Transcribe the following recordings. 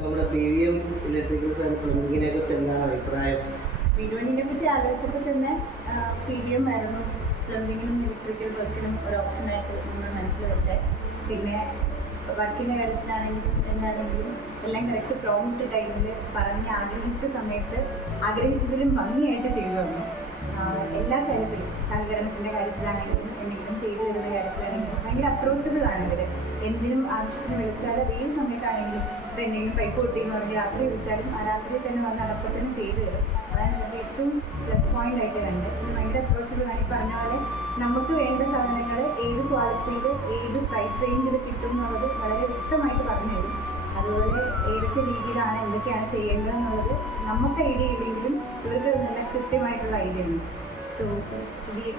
നമ്മുടെ premium electricals and പ്ലംബിങ്ങിനെ കുറിച്ച് എന്താണ് അഭിപ്രായം? വീടുപണിനെ പറ്റി ആലോചിച്ചപ്പോൾ തന്നെ പ്രീമിയം ആയിരുന്നു പ്ലംബിങ്ങിനും ഇലക്ട്രിക്കൽ വർക്കിനും ഒരു ഓപ്ഷനായിട്ട് നമ്മൾ മനസ്സിൽ വെച്ചത്. പിന്നെ വർക്കിൻ്റെ കാര്യത്തിലാണെങ്കിലും എന്താണെങ്കിലും എല്ലാം കറക്റ്റ് പ്രോമിറ്റ് ടൈമിൽ പറഞ്ഞ് ആഗ്രഹിച്ച സമയത്ത് ആഗ്രഹിച്ചതിലും ഭംഗിയായിട്ട് ചെയ്തു തന്നു. എല്ലാ കാര്യത്തിലും സഹകരണത്തിൻ്റെ കാര്യത്തിലാണെങ്കിലും എന്തെങ്കിലും ചെയ്തു തരുന്ന കാര്യത്തിലാണെങ്കിലും ഭയങ്കര അപ്രോച്ചബിളാണ് ഇവർ. എന്തിനും ആവശ്യത്തിന് വിളിച്ചാൽ അതേ സമയത്താണെങ്കിലും ഇപ്പോൾ എന്തെങ്കിലും പൈപ്പ് പൊട്ടിയെന്ന് പറഞ്ഞ് രാത്രി വിളിച്ചാലും ആ രാത്രി തന്നെ വന്ന് അടപ്പത്തിന് ചെയ്തു തരും. അതാണ് ഇതിൻ്റെ ഏറ്റവും പ്ലസ് പോയിന്റ് ആയിട്ട് കണ്ട്. ഇത് ഭയങ്കര അപ്രോച്ചബിളാണ്. ഈ പറഞ്ഞ പോലെ നമുക്ക് വേണ്ട സാധനങ്ങൾ ഏത് ക്വാളിറ്റിയിൽ ഏത് പ്രൈസ് റേഞ്ചിൽ കിട്ടും എന്നുള്ളത് വളരെ വ്യക്തമായിട്ട് പറഞ്ഞു തരും. അതുപോലെ ഏതൊക്കെ രീതിയിലാണ് എന്തൊക്കെയാണ് ചെയ്യേണ്ടതെന്നുള്ളത് നമുക്ക് ഐഡിയ ഇല്ലെങ്കിലും ഇവർക്ക് നല്ല കൃത്യമായിട്ടുള്ള ഐഡിയ ഉണ്ട്. So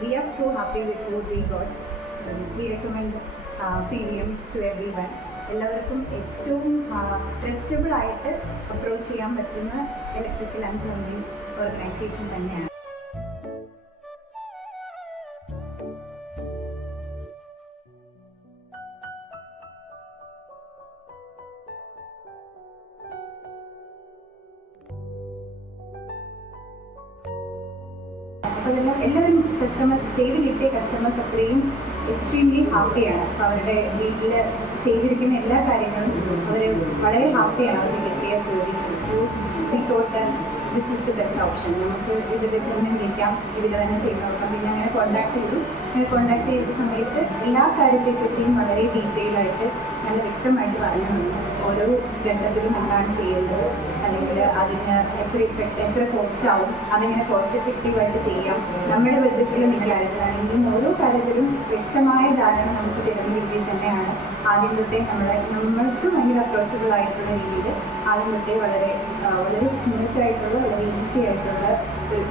we are so happy with what we got. We recommend PVM to everyone. എല്ലാവർക്കും ഏറ്റവും ട്രസ്റ്റബിൾ ആയിട്ട് അപ്രോച്ച് ചെയ്യാൻ പറ്റുന്ന ഇലക്ട്രിക്കൽ ആൻഡ് പ്ലംബിംഗ് ഓർഗനൈസേഷൻ തന്നെയാണ്. അപ്പോൾ ഇതെല്ലാം എല്ലാവരും കസ്റ്റമേഴ്സ് ചെയ്ത് കിട്ടിയ കസ്റ്റമേഴ്സ് അത്രയും എക്സ്ട്രീംലി ഹാപ്പിയാണ്. അപ്പോൾ അവരുടെ വീട്ടിൽ ചെയ്തിരിക്കുന്ന എല്ലാ കാര്യങ്ങളും അവർ വളരെ ഹാപ്പിയാണ് അവർക്ക് കിട്ടിയ service. So we thought this is the best option. നമുക്ക് ഇവരുടെ തന്നെ വിളിക്കാം, ഇവർ തന്നെ ചെയ്ത് നോക്കാം. പിന്നെ അങ്ങനെ കോൺടാക്ട് ചെയ്തു. അങ്ങനെ കോൺടാക്ട് ചെയ്ത സമയത്ത് എല്ലാ കാര്യത്തെപ്പറ്റിയും വളരെ ഡീറ്റെയിൽ ആയിട്ട് നല്ല വ്യക്തമായിട്ട് പറഞ്ഞു തന്നു. ഓരോ ഘട്ടത്തിലും എന്താണ് ചെയ്യേണ്ടത്, അല്ലെങ്കിൽ അതിന് എത്ര കോസ്റ്റ് ആവും, അതെങ്ങനെ കോസ്റ്റ് എഫക്റ്റീവായിട്ട് ചെയ്യാം, നമ്മുടെ ബഡ്ജറ്റിൽ കാര്യത്തിലാണെങ്കിലും ഓരോ കാര്യത്തിലും വ്യക്തമായ ധാരണ നമുക്ക് തരുന്ന രീതിയിൽ തന്നെയാണ് ആദ്യം തൊട്ടേ നമ്മൾക്ക് ഭയങ്കര അപ്രോച്ചബിൾ ആയിട്ടുള്ള രീതിയിൽ ആദ്യം തൊട്ടേ വളരെ സ്മൂത്ത് ആയിട്ടുള്ള വളരെ ഈസി ആയിട്ടുള്ള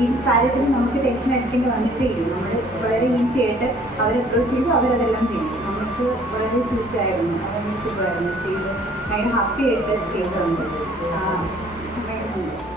ഈ കാര്യത്തിൽ നമുക്ക് ടെൻഷൻ എടുക്കേണ്ടി വന്നിട്ടേ ഇല്ല. നമ്മൾ വളരെ ഈസി ആയിട്ട് അവരെ അപ്രോച്ച് ചെയ്തു, അവരതെല്ലാം ചെയ്തു. നമുക്ക് വളരെ സ്മൂത്തായിരുന്നു, വളരെ സുഖമായിരുന്നു ചെയ്ത് ഭയങ്കര ഹാപ്പി ആയിട്ട് ചെയ്തതുകൊണ്ട് ഭയങ്കര സന്തോഷം.